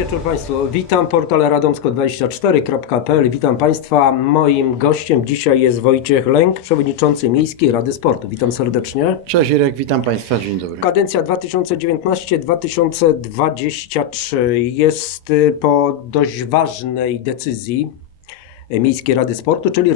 wieczór Państwu. Witam portal radomsko24.pl. Witam Państwa. Moim gościem dzisiaj jest Wojciech Lęk, przewodniczący Miejskiej Rady Sportu. Witam serdecznie. Cześć Irek, witam Państwa, dzień dobry. Kadencja 2019-2023 jest y, po dość ważnej decyzji Miejskiej Rady Sportu, czyli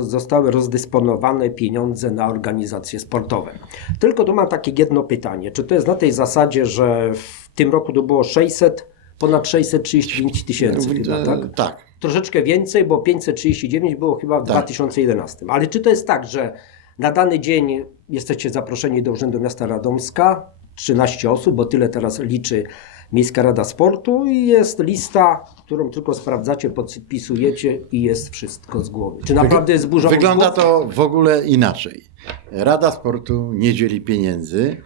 zostały rozdysponowane pieniądze na organizacje sportowe. Tylko tu mam takie jedno pytanie. Czy to jest na tej zasadzie, że w tym roku to było 600, ponad 635 tysięcy chyba, tak? E, tak. Troszeczkę więcej, bo 539 było chyba w Tak. 2011. Ale czy to jest tak, że na dany dzień jesteście zaproszeni do Urzędu Miasta Radomska, 13 osób, bo tyle teraz liczy Miejska Rada Sportu i jest lista, którą tylko sprawdzacie, podpisujecie i jest wszystko z głowy. Czy naprawdę jest burza Wygląda to w ogóle inaczej. Rada Sportu nie dzieli pieniędzy.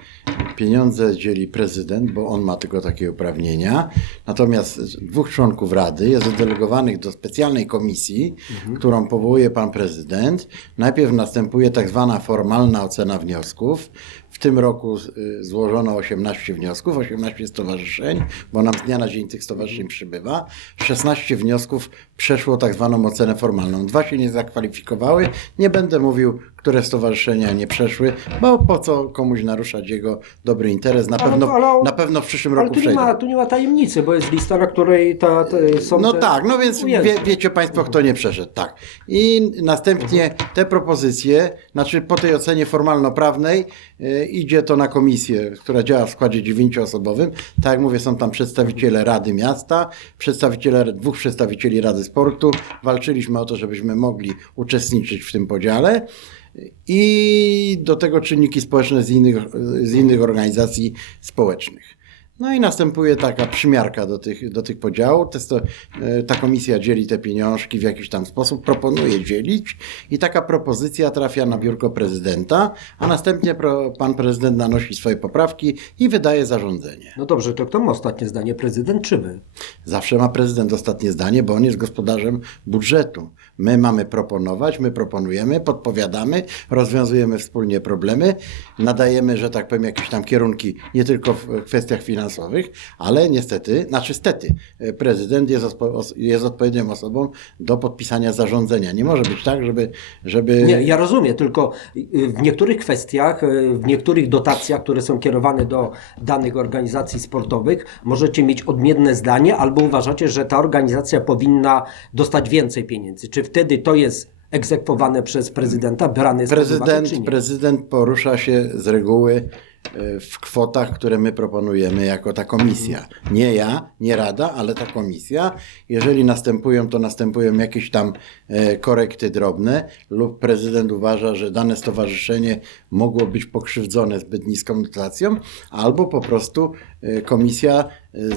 Pieniądze dzieli prezydent, bo on ma tylko takie uprawnienia. Natomiast dwóch członków Rady jest delegowanych do specjalnej komisji, którą powołuje pan prezydent. Najpierw następuje tak zwana formalna ocena wniosków. W tym roku y, złożono 18 wniosków, 18 stowarzyszeń, bo nam z dnia na dzień tych stowarzyszeń przybywa. 16 wniosków przeszło tak zwaną ocenę formalną. Dwa się nie zakwalifikowały. Nie będę mówił, które stowarzyszenia nie przeszły, bo po co komuś naruszać jego dobry interes. Na pewno, ale- na pewno w przyszłym roku tu nie, ma, tu nie ma tajemnicy, bo jest lista, na której ta, te, są No te tak, no więc wie, wiecie Państwo, kto nie przeszedł, tak. I następnie te propozycje, znaczy po tej ocenie formalno-prawnej e, idzie to na komisję, która działa w składzie dziewięcioosobowym. Tak jak mówię, są tam przedstawiciele Rady Miasta, przedstawiciele, dwóch przedstawicieli Rady Sportu. Walczyliśmy o to, żebyśmy mogli uczestniczyć w tym podziale. I do tego czynniki społeczne z innych, z innych organizacji społecznych. No i następuje taka przymiarka do tych, do tych podziałów. To jest to, e, ta komisja dzieli te pieniążki w jakiś tam sposób, proponuje dzielić i taka propozycja trafia na biurko prezydenta, a następnie pro, pan prezydent nanosi swoje poprawki i wydaje zarządzenie. No dobrze, to kto ma ostatnie zdanie, prezydent czy wy? Zawsze ma prezydent ostatnie zdanie, bo on jest gospodarzem budżetu. My mamy proponować, my proponujemy, podpowiadamy, rozwiązujemy wspólnie problemy, nadajemy, że tak powiem, jakieś tam kierunki nie tylko w kwestiach finansowych, ale niestety, znaczy stety, prezydent jest, jest odpowiednią osobą do podpisania zarządzenia. Nie może być tak, żeby... żeby... Nie, ja rozumiem, tylko y, w niektórych kwestiach, y, w niektórych dotacjach, które są kierowane do danych organizacji sportowych, możecie mieć odmienne zdanie, albo uważacie, że ta organizacja powinna dostać więcej pieniędzy. Czy wtedy to jest egzekwowane przez prezydenta, brane jest uwagę, Prezydent, prezydent porusza się z reguły e, w kwotach, które my proponujemy jako ta komisja. Nie ja, nie rada, ale ta komisja. Jeżeli następują, to następują jakieś tam e, korekty drobne lub prezydent uważa, że dane stowarzyszenie mogło być pokrzywdzone zbyt niską dotacją, albo po prostu e, komisja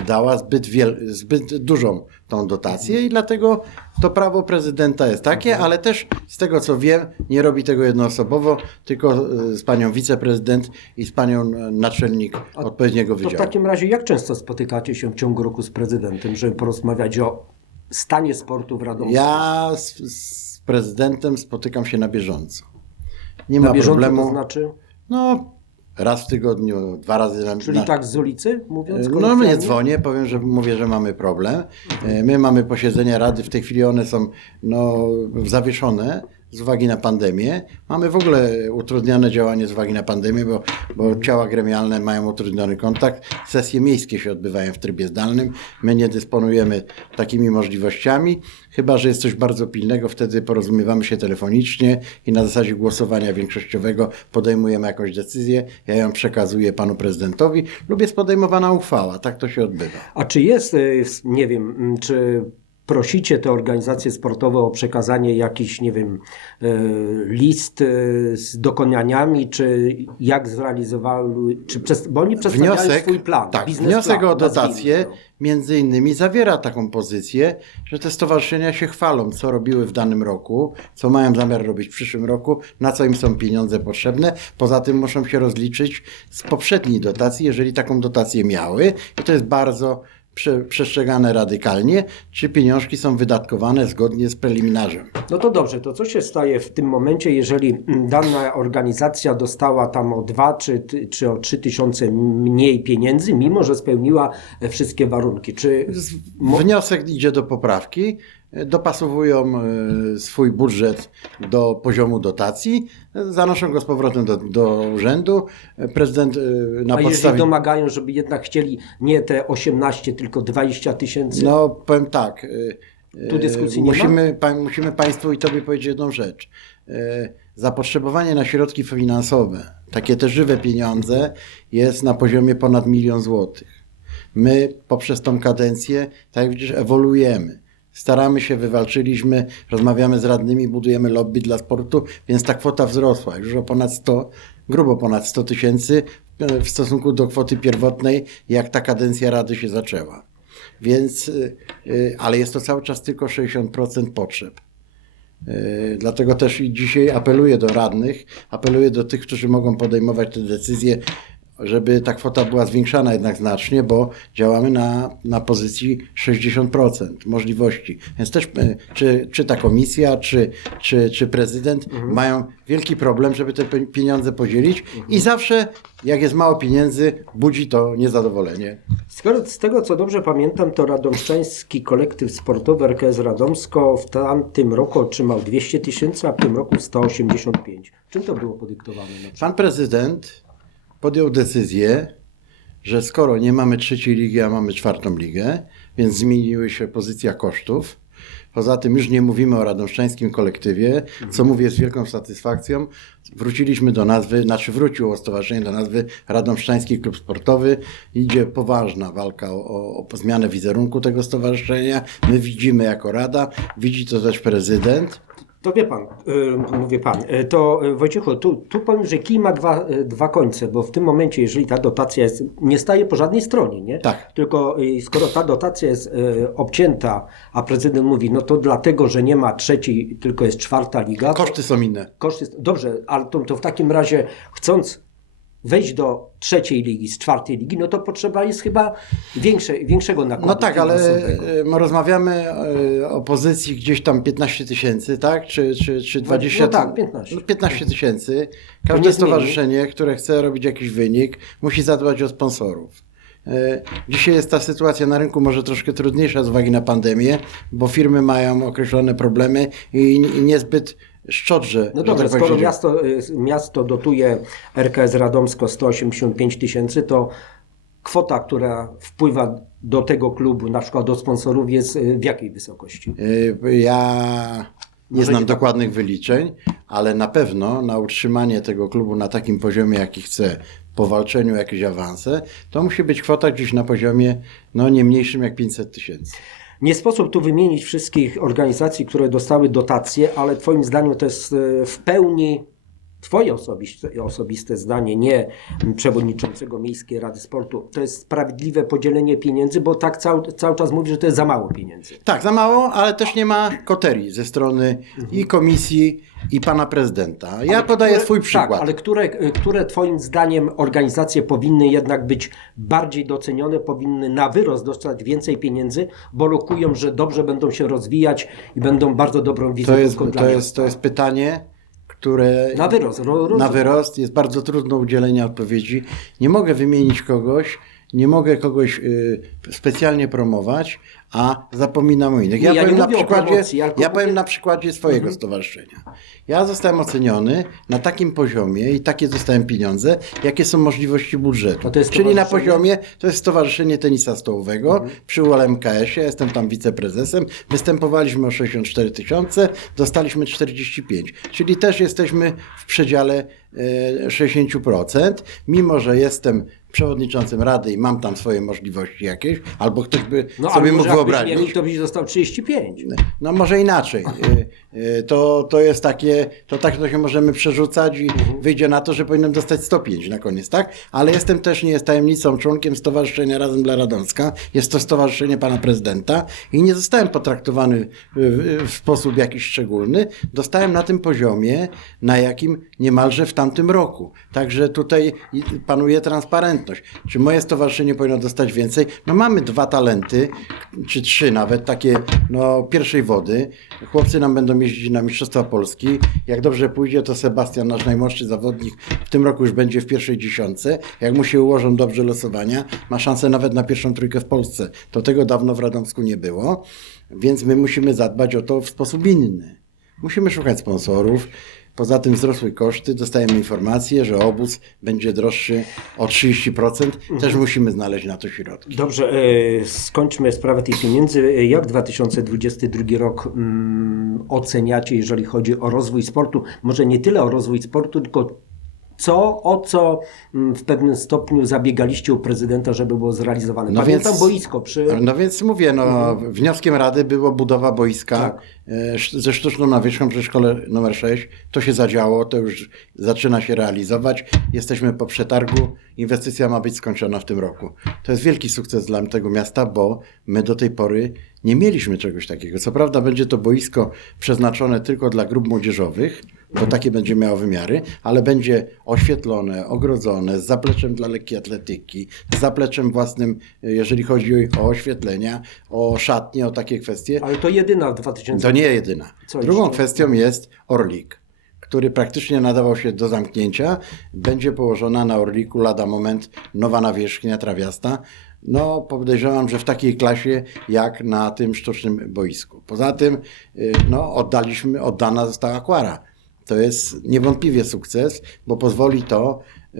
dała zbyt, wiel, zbyt dużą tą dotację i dlatego to prawo prezydenta jest takie, ale też z tego co wiem, nie robi tego jednoosobowo, tylko e, z panią wiceprezydent i z panią e, naczelnik odpowiedniego To w wydziału. takim razie jak często spotykacie się w ciągu roku z prezydentem, żeby porozmawiać o stanie sportu w Radomiu? Ja z, z prezydentem spotykam się na bieżąco. Nie Na ma bieżąco problemu. to znaczy? No, raz w tygodniu, dwa razy na Czyli na, tak z ulicy, mówiąc No, nie dzwonię, powiem, że mówię, że mamy problem. E, My mamy posiedzenia rady, w tej chwili one są no, zawieszone z uwagi na pandemię. Mamy w ogóle utrudnione działanie z uwagi na pandemię, bo, bo ciała gremialne mają utrudniony kontakt. Sesje miejskie się odbywają w trybie zdalnym. My nie dysponujemy takimi możliwościami, chyba że jest coś bardzo pilnego, wtedy porozumiewamy się telefonicznie i na zasadzie głosowania większościowego podejmujemy jakąś decyzję. Ja ją przekazuję panu prezydentowi lub jest podejmowana uchwała. Tak to się odbywa. A czy jest, y, nie wiem, m, czy prosicie te organizacje sportowe o przekazanie jakiś, nie wiem, y, list y, z dokonaniami, czy jak zrealizowały, czy przez, bo oni przedstawiają Wniosek, swój plan, tak, wniosek o nazwijmy dotację między innymi zawiera taką pozycję, że te stowarzyszenia się chwalą, co robiły w danym roku, co mają zamiar robić w przyszłym roku, na co im są pieniądze potrzebne. Poza tym muszą się rozliczyć z poprzedniej dotacji, jeżeli taką dotację miały. I to jest bardzo prze, przestrzegane radykalnie, czy pieniążki są wydatkowane zgodnie z preliminarzem. No to dobrze, to co się staje w tym momencie, jeżeli mm, dana organizacja dostała tam o 2 czy, czy o 3 tysiące mniej pieniędzy, mimo że spełniła e, wszystkie warunki? Czy Wniosek idzie do poprawki, dopasowują e, swój budżet do poziomu dotacji, zanoszą go z powrotem do, do urzędu. Prezydent e, na a jeżeli podstawie... domagają, żeby jednak chcieli nie te 18, tylko 20 tysięcy? No, powiem tak. e, Tu dyskusji nie ma? musimy, pa, musimy Państwu i Tobie powiedzieć jedną rzecz. Zapotrzebowanie na środki finansowe, takie te żywe pieniądze, jest na poziomie ponad milion złotych. My poprzez tą kadencję, tak jak widzisz, ewoluujemy. Staramy się, wywalczyliśmy, rozmawiamy z radnymi, budujemy lobby dla sportu, więc ta kwota wzrosła już o ponad 100, grubo ponad 100 tysięcy e, w stosunku do kwoty pierwotnej, jak ta kadencja Rady się zaczęła. Więc, y, y, ale jest to cały czas tylko 60% potrzeb. Dlatego też i dzisiaj apeluję do radnych, apeluję do tych, którzy mogą podejmować te decyzje, żeby ta kwota była zwiększana jednak znacznie, bo działamy na, na pozycji 60% możliwości. Więc też y, czy, czy ta komisja, czy, czy, czy prezydent mają wielki problem, żeby te pieniądze podzielić i zawsze jak jest mało pieniędzy, budzi to niezadowolenie. Skoro, z tego co dobrze pamiętam, to radomszczański kolektyw sportowy RKS Radomsko w tamtym roku otrzymał 200 tysięcy, a w tym roku 185. Czym to było podyktowane? Pan prezydent podjął decyzję, że skoro nie mamy trzeciej ligi, a mamy czwartą ligę, więc zmieniły się pozycja kosztów. Poza tym już nie mówimy o radomszczańskim kolektywie, co mówię z wielką satysfakcją. Wróciliśmy do nazwy, znaczy wróciło stowarzyszenie do nazwy Radomszczański Klub Sportowy. Idzie poważna walka o, o, o zmianę wizerunku tego stowarzyszenia. My widzimy jako Rada, widzi to też prezydent. To wie pan, y, mówię pan, y, to y, Wojciechu, tu, tu powiem, że kij ma dwa, y, dwa końce, bo w tym momencie, jeżeli ta dotacja jest, nie staje po żadnej stronie, nie? Tak. Tylko y, skoro ta dotacja jest y, obcięta, a prezydent mówi, no to dlatego, że nie ma trzeciej, tylko jest czwarta liga. to- Koszty są inne. Koszt jest, dobrze, ale to, to w takim razie chcąc wejść do trzeciej ligi z czwartej ligi, no to potrzeba jest chyba większe, większego nakładu No tak, ale e, my rozmawiamy e, o pozycji gdzieś tam 15 tysięcy, tak? Czy, czy, czy 20 no tak, 15. No 15 tysięcy. nie Każde stowarzyszenie, które chce robić jakiś wynik, musi zadbać o sponsorów. E, Dzisiaj jest ta sytuacja na rynku może troszkę trudniejsza z uwagi na pandemię, bo firmy mają określone problemy i niezbyt szczodrze. No dobrze, tak skoro miasto, y, miasto dotuje RKS Radomsko 185 tysięcy, to kwota, która wpływa do tego klubu, na przykład do sponsorów, jest y, w jakiej wysokości? Y, Ja nie znam tak. dokładnych wyliczeń, ale na pewno na utrzymanie tego klubu na takim poziomie, jaki chce, po walczeniu jakieś awanse, to musi być kwota gdzieś na poziomie no, nie mniejszym jak 500 tysięcy. Nie sposób tu wymienić wszystkich organizacji, które dostały dotacje, ale Twoim zdaniem to jest y, w pełni Twoje osobiste, osobiste zdanie, nie przewodniczącego Miejskiej Rady Sportu, to jest sprawiedliwe podzielenie pieniędzy, bo tak cały, cały czas mówi, że to jest za mało pieniędzy. Tak, za mało, ale też nie ma koterii ze strony i komisji, i pana prezydenta. Ja Mhm. Ale podaję które- swój przykład. Tak, ale które, które Twoim zdaniem organizacje powinny jednak być bardziej docenione, powinny na wyrost dostać więcej pieniędzy, bo lokują, że dobrze będą się rozwijać i będą bardzo dobrą To wizytówką jest, to, jest, to jest pytanie, które Na wyrost. Ro, rozumiem. na wyrost jest bardzo trudno udzielenie odpowiedzi. Nie mogę wymienić kogoś, nie mogę kogoś y, specjalnie promować, a zapominam o innych. Ja nie powiem na przykładzie, promocji, ja ja mówię- powiem na przykładzie swojego stowarzyszenia. Ja zostałem oceniony na takim poziomie i takie dostałem pieniądze, jakie są możliwości budżetu. Czyli na? Mhm. poziomie, to jest Stowarzyszenie Tenisa Stołowego przy ULMKS-ie, jestem tam wiceprezesem, występowaliśmy o 64 tysiące, dostaliśmy 45, czyli też jesteśmy w przedziale 60%, mimo że jestem przewodniczącym rady i mam tam swoje możliwości jakieś, albo ktoś by No, sobie mógł nie był, to byś dostał 35. No może inaczej. Y, y, To, to jest takie, to tak to się możemy przerzucać i wyjdzie na to, że powinienem dostać 105 na koniec, tak? Ale jestem też, nie jest tajemnicą, członkiem Stowarzyszenia Razem dla Radomska. Jest to stowarzyszenie pana prezydenta i nie zostałem potraktowany w, w sposób jakiś szczególny. Dostałem na tym poziomie, na jakim niemalże w tamtym roku. Także tutaj panuje transparentność. Czy moje stowarzyszenie powinno dostać więcej? No mamy dwa talenty, czy trzy nawet, takie no, pierwszej wody. Chłopcy nam będą jeździć na Mistrzostwa Polski. Jak dobrze pójdzie, to Sebastian, nasz najmłodszy zawodnik, w tym roku już będzie w pierwszej dziesiątce. Jak mu się ułożą dobrze losowania, ma szansę nawet na pierwszą trójkę w Polsce. To tego dawno w Radomsku nie było, więc my musimy zadbać o to w sposób inny. Musimy szukać sponsorów. Poza tym wzrosły koszty, dostajemy informację, że obóz będzie droższy o 30%. Też musimy znaleźć na to środki. Dobrze, e, skończmy sprawę tych pieniędzy. Jak 2022 rok mm, oceniacie, jeżeli chodzi o rozwój sportu? Może nie tyle o rozwój sportu, tylko co, o co mm, w pewnym stopniu zabiegaliście u prezydenta, żeby było zrealizowane? No Pamiętam więc- boisko przy... No więc mówię, no, wnioskiem Rady było budowa boiska Tak. e, ze sztuczną nawierzchnią przy szkole numer 6. To się zadziało, to już zaczyna się realizować. Jesteśmy po przetargu, inwestycja ma być skończona w tym roku. To jest wielki sukces dla tego miasta, bo my do tej pory nie mieliśmy czegoś takiego. Co prawda będzie to boisko przeznaczone tylko dla grup młodzieżowych, bo takie będzie miało wymiary, ale będzie oświetlone, ogrodzone, z zapleczem dla lekkiej atletyki, z zapleczem własnym, jeżeli chodzi o oświetlenia, o szatnie, o takie kwestie. Ale to jedyna w 2000... To nie jedyna. Co Drugą jeszcze? kwestią jest Orlik, który praktycznie nadawał się do zamknięcia. Będzie położona na Orliku lada moment nowa nawierzchnia trawiasta. No, podejrzewam, że w takiej klasie jak na tym sztucznym boisku. Poza tym, y, no, oddaliśmy, oddana została Aquara. To jest niewątpliwie sukces, bo pozwoli to y,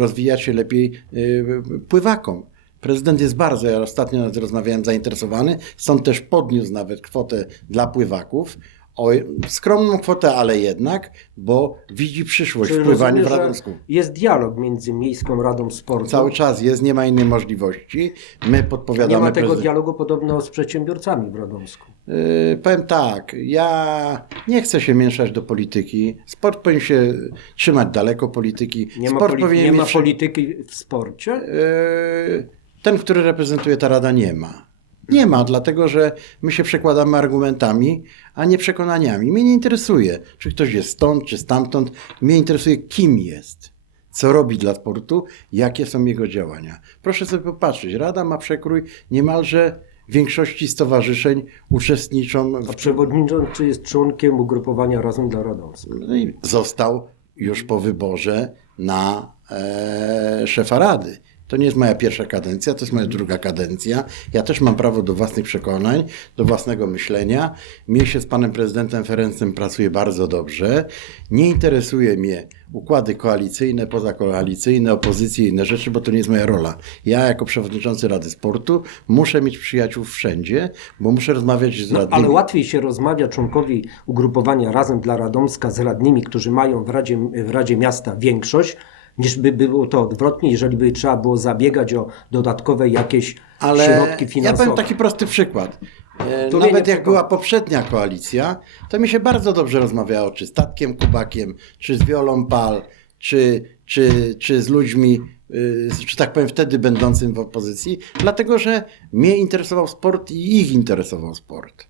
rozwijać się lepiej y, pływakom. Prezydent jest bardzo, ja ostatnio rozmawiałem, zainteresowany, stąd też podniósł nawet kwotę dla pływaków. O skromną kwotę, ale jednak, bo widzi przyszłość Czyli w Radomsku. Jest dialog między Miejską Radą Sportu. Cały czas jest, nie ma innej możliwości. My podpowiadamy Nie ma tego dialogu podobno z przedsiębiorcami w Radomsku. Yy, powiem tak, ja nie chcę się mieszać do polityki. Sport powinien się trzymać daleko polityki. Nie ma, Sport poli- powinien nie ma mieć- polityki w sporcie? Yy, ten, który reprezentuje ta rada, nie ma. Nie ma, dlatego że my się przekładamy argumentami, a nie przekonaniami. Mnie nie interesuje, czy ktoś jest stąd, czy stamtąd. Mnie interesuje, kim jest, co robi dla sportu, jakie są jego działania. Proszę sobie popatrzeć. Rada ma przekrój niemalże większości stowarzyszeń uczestniczą A w przewodniczący jest członkiem ugrupowania Razem dla Radomska. no i został już po wyborze na e, szefa rady. To nie jest moja pierwsza kadencja, to jest moja druga kadencja. Ja też mam prawo do własnych przekonań, do własnego myślenia. Mnie się z panem prezydentem Ferencem pracuje bardzo dobrze. Nie interesuje mnie układy koalicyjne, pozakoalicyjne, opozycje i inne rzeczy, bo to nie jest moja rola. Ja jako przewodniczący Rady Sportu muszę mieć przyjaciół wszędzie, bo muszę rozmawiać z No, radnymi. ale łatwiej się rozmawia członkowi ugrupowania Razem dla Radomska z radnymi, którzy mają w Radzie, w Radzie Miasta większość, niż by było to odwrotnie, jeżeli by trzeba było zabiegać o dodatkowe jakieś Ale środki ja finansowe. powiem taki prosty przykład. E, To mnie Nawet jak była poprzednia koalicja, to mi się bardzo dobrze rozmawiało, czy z Tatkiem Kubakiem, czy z Wiolą Pal, czy, czy, czy z ludźmi, y, czy tak powiem, wtedy będącym w opozycji, dlatego że mnie interesował sport i ich interesował sport.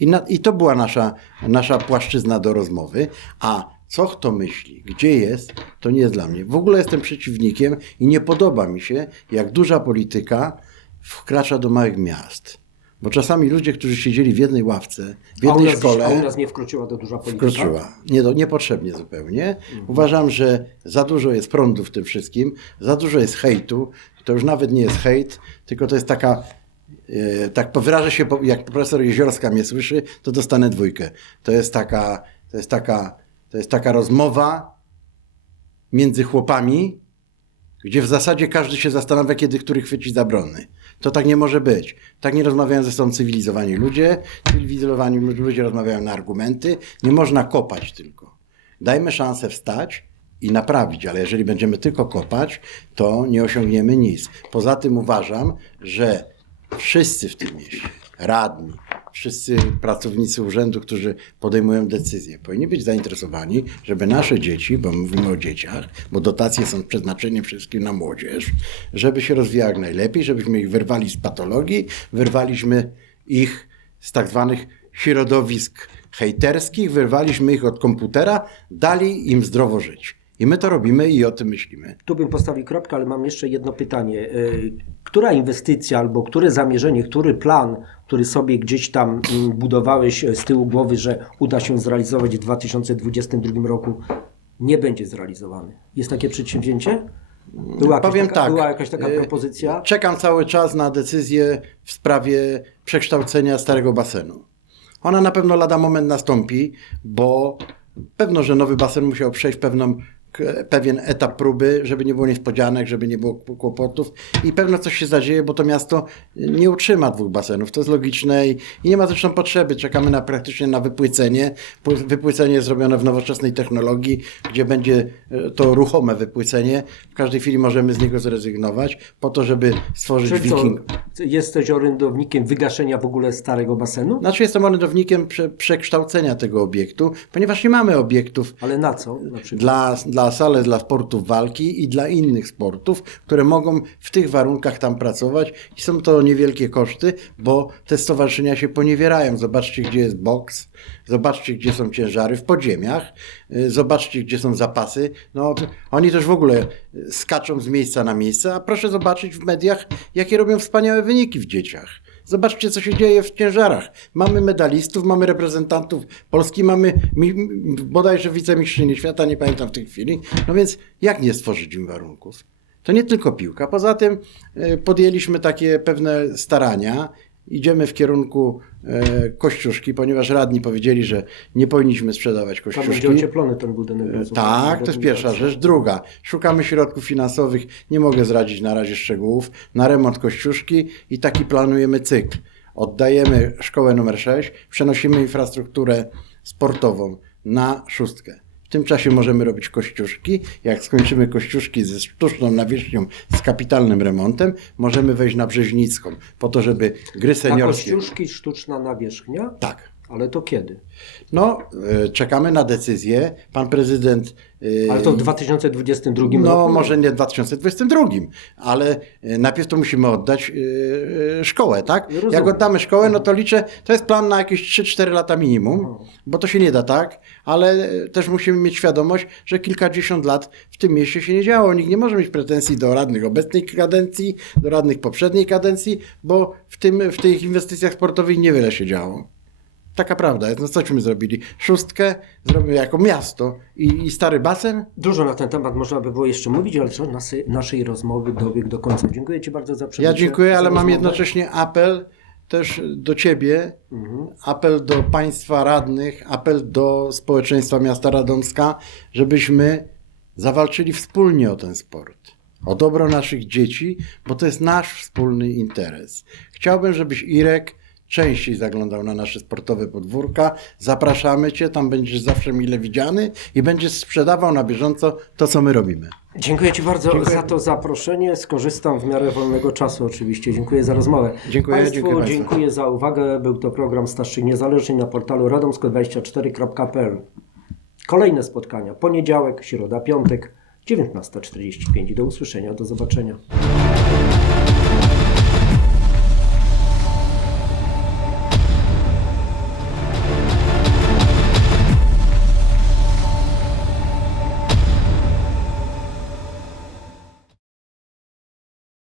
I, na, I to była nasza, nasza płaszczyzna do rozmowy. A co kto myśli, gdzie jest, to nie jest dla mnie. W ogóle jestem przeciwnikiem i nie podoba mi się, jak duża polityka wkracza do małych miast. Bo czasami ludzie, którzy siedzieli w jednej ławce, w a, jednej nas, szkole, a u nas nie wkroczyła do duża polityka? wkroczyła. Nie, do, niepotrzebnie zupełnie. Uważam, że za dużo jest prądu w tym wszystkim, za dużo jest hejtu. To już nawet nie jest hejt, tylko to jest taka, e, tak wyrażę się, jak profesor Jeziorska mnie słyszy, to dostanę dwójkę. To jest taka, to jest taka, to jest taka rozmowa między chłopami, gdzie w zasadzie każdy się zastanawia, kiedy który chwyci za brony. To tak nie może być. Tak nie rozmawiają ze sobą cywilizowani ludzie. Cywilizowani ludzie rozmawiają na argumenty. Nie można kopać tylko. Dajmy szansę wstać i naprawić, ale jeżeli będziemy tylko kopać, to nie osiągniemy nic. Poza tym uważam, że wszyscy w tym mieście, radni, wszyscy pracownicy urzędu, którzy podejmują decyzje, powinni być zainteresowani, żeby nasze dzieci, bo mówimy o dzieciach, bo dotacje są przeznaczone wszystkim na młodzież, żeby się rozwijały najlepiej, żebyśmy ich wyrwali z patologii, wyrwaliśmy ich z tak zwanych środowisk hejterskich, wyrwaliśmy ich od komputera, dali im zdrowo żyć. I my to robimy i o tym myślimy. Tu bym postawił kropkę, ale mam jeszcze jedno pytanie. Y, Która inwestycja albo które zamierzenie, który plan, który sobie gdzieś tam mm, budowałeś z tyłu głowy, że uda się zrealizować w 2022 roku, nie będzie zrealizowany? Jest takie przedsięwzięcie? Była Powiem taka, tak. Była jakaś taka y, propozycja? Czekam cały czas na decyzję w sprawie przekształcenia starego basenu. Ona na pewno lada moment nastąpi, bo pewno, że nowy basen musiał przejść pewną, pewien etap próby, żeby nie było niespodzianek, żeby nie było kłopotów i pewno coś się zadzieje, bo to miasto nie utrzyma dwóch basenów. To jest logiczne i, nie ma zresztą potrzeby. Czekamy na praktycznie na wypłycenie. Pły- Wypłycenie jest zrobione w nowoczesnej technologii, gdzie będzie e, to ruchome wypłycenie. W każdej chwili możemy z niego zrezygnować po to, żeby stworzyć Czyli co, wiking. jesteś orędownikiem wygaszenia w ogóle starego basenu? Znaczy jestem orędownikiem prze, przekształcenia tego obiektu, ponieważ nie mamy obiektów Ale na co? Na przykład? dla, dla sale, dla sportów walki i dla innych sportów, które mogą w tych warunkach tam pracować i są to niewielkie koszty, bo te stowarzyszenia się poniewierają. Zobaczcie, gdzie jest boks, zobaczcie, gdzie są ciężary w podziemiach, y, zobaczcie, gdzie są zapasy. No, oni też w ogóle y, skaczą z miejsca na miejsce, a proszę zobaczyć w mediach, jakie robią wspaniałe wyniki w dzieciach. Zobaczcie, co się dzieje w ciężarach. Mamy medalistów, mamy reprezentantów Polski, mamy bodajże wicemistrzyni świata, nie pamiętam w tej chwili. No więc jak nie stworzyć im warunków? To nie tylko piłka. Poza tym e, podjęliśmy takie pewne starania. Idziemy w kierunku e, Kościuszki, ponieważ radni powiedzieli, że nie powinniśmy sprzedawać Tam będzie Kościuszki. ocieplony ten budynek. rozumiem, Tak, to jest pierwsza rzecz. Druga, szukamy środków finansowych, nie mogę zdradzić na razie szczegółów, na remont Kościuszki i taki planujemy cykl. Oddajemy szkołę numer 6, przenosimy infrastrukturę sportową na szóstkę. W tym czasie możemy robić kościuszki. Jak skończymy kościuszki ze sztuczną nawierzchnią, z kapitalnym remontem, możemy wejść na Brzeźnicką, po to, żeby gry seniorskie... kościuszki sztuczna nawierzchnia? Tak. Ale to kiedy? No, e, czekamy na decyzję. Pan prezydent... e, Ale to w 2022 No, roku? może nie w 2022, ale e, najpierw to musimy oddać szkołę, tak? Rozumiem. Jak oddamy szkołę, no to liczę, to jest plan na jakieś 3-4 lata minimum, bo to się nie da tak, ale też musimy mieć świadomość, że kilkadziesiąt lat w tym mieście się nie działo. Nikt nie może mieć pretensji do radnych obecnej kadencji, do radnych poprzedniej kadencji, bo w, tym, w tych inwestycjach sportowych niewiele się działo. Taka prawda jest. No cośmy zrobili? Szóstkę zrobimy jako miasto i, i stary basen, Dużo na ten temat można by było jeszcze mówić, ale czas naszej, naszej rozmowy dobiegł do końca. Dziękuję Ci bardzo za przybycie. Ja dziękuję, ale mam jednocześnie apel też do Ciebie, apel do Państwa radnych, apel do społeczeństwa miasta Radomska, żebyśmy zawalczyli wspólnie o ten sport. O dobro naszych dzieci, bo to jest nasz wspólny interes. Chciałbym, żebyś Irek częściej zaglądał na nasze sportowe podwórka. Zapraszamy Cię, tam będziesz zawsze mile widziany i będziesz sprzedawał na bieżąco to, co my robimy. Dziękuję Ci bardzo Dziękuję. za to zaproszenie. Skorzystam w miarę wolnego czasu oczywiście. Dziękuję za rozmowę. Dziękuję, Państwu dziękuję dziękuję za uwagę. Był to program Starszych Niezależnych na portalu radomsko24.pl. Kolejne spotkania. Poniedziałek, środa, piątek, 19.45. Do usłyszenia, do zobaczenia.